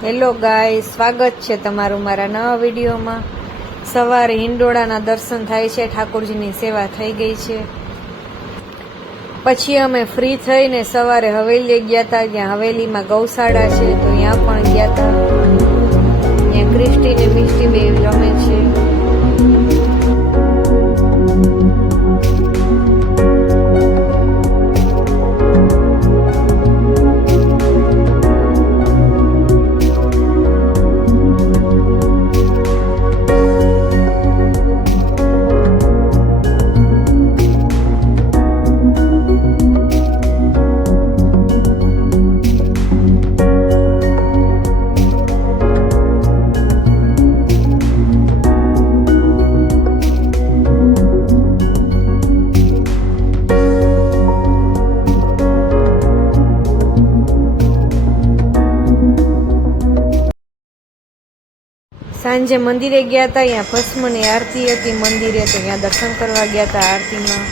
Hello ગાય, સ્વાગત છે તમારું મારા નવા વિડીયોમાં। સવારે હિંડોળાના દર્શન થાય છે, ઠાકોરજીની સેવા થઈ ગઈ છે। પછી અમે ફ્રી થઈને સવારે હવેલી ગયા હતા। ત્યાં હવેલીમાં ગૌશાળા છે તો ત્યાં પણ ગયા હતા। ત્યાં ક્રિસ્ટી ને મિસ્ટી બે રમે છે। સાંજે મંદિરે ગયા હતા। ત્યાં ભસ્મની આરતી હતી મંદિરે, તો ત્યાં દર્શન કરવા ગયા હતા આરતીમાં।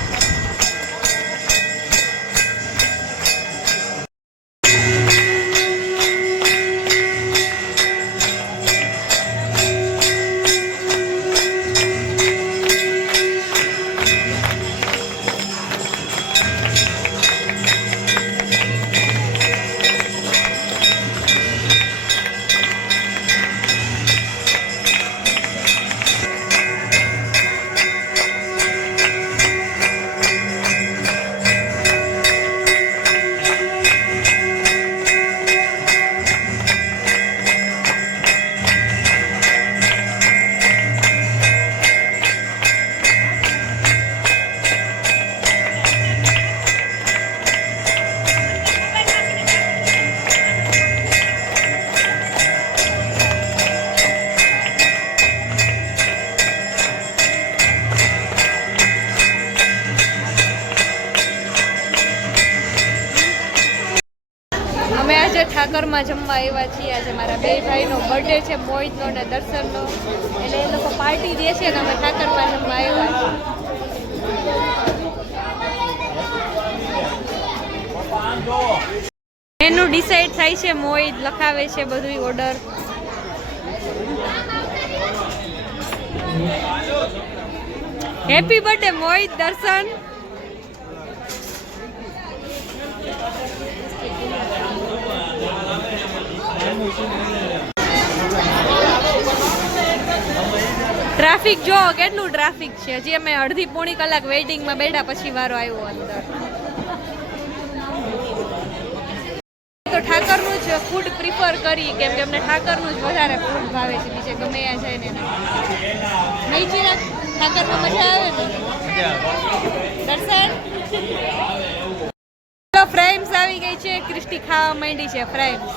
અમે આજે ઠાકરમાં જમવા આવ્યા છીએ। આજે મારા બે ભાઈનો બર્થડે છે, મોહિતનો ને દર્શનનો, એટલે એ લોકો પાર્ટી દે છે ને અમે ઠાકરમાં જમવા આવ્યા છીએ। મેનુ ડિસાઈડ થાય છે, મોહિત લખાવે છે બધું ઓર્ડર। હેપી બર્થડે મોહિત, દર્શન। ટ્રાફિક જો કેટલું ટ્રાફિક છે। હજી અમે અડધી પોણી કલાક વેઇટિંગમાં બેઠા, પછી વારો આવ્યો અંદર। તો ઠાકરનું જ ફૂડ પ્રિફર કરી, કેમ કે અમને ઠાકરનું જ વધારે ફૂડ ભાવે છે, બીજે ગમે ત્યાં જઈને નહીં ચિરાગ ઠાકરમાં મજા આવે ને દર્શન। ફ્રાઈમ્સ આવી ગઈ છે, ક્રિસ્ટી ખાવા માંડી છે ફ્રાઈમ્સ।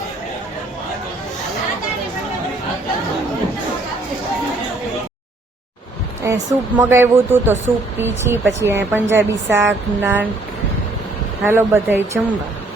સૂપ મગાવ્યું હતું તો સૂપ પીછી, પછી પંજાબી શાક, નાન। હાલો બધાય જમવા।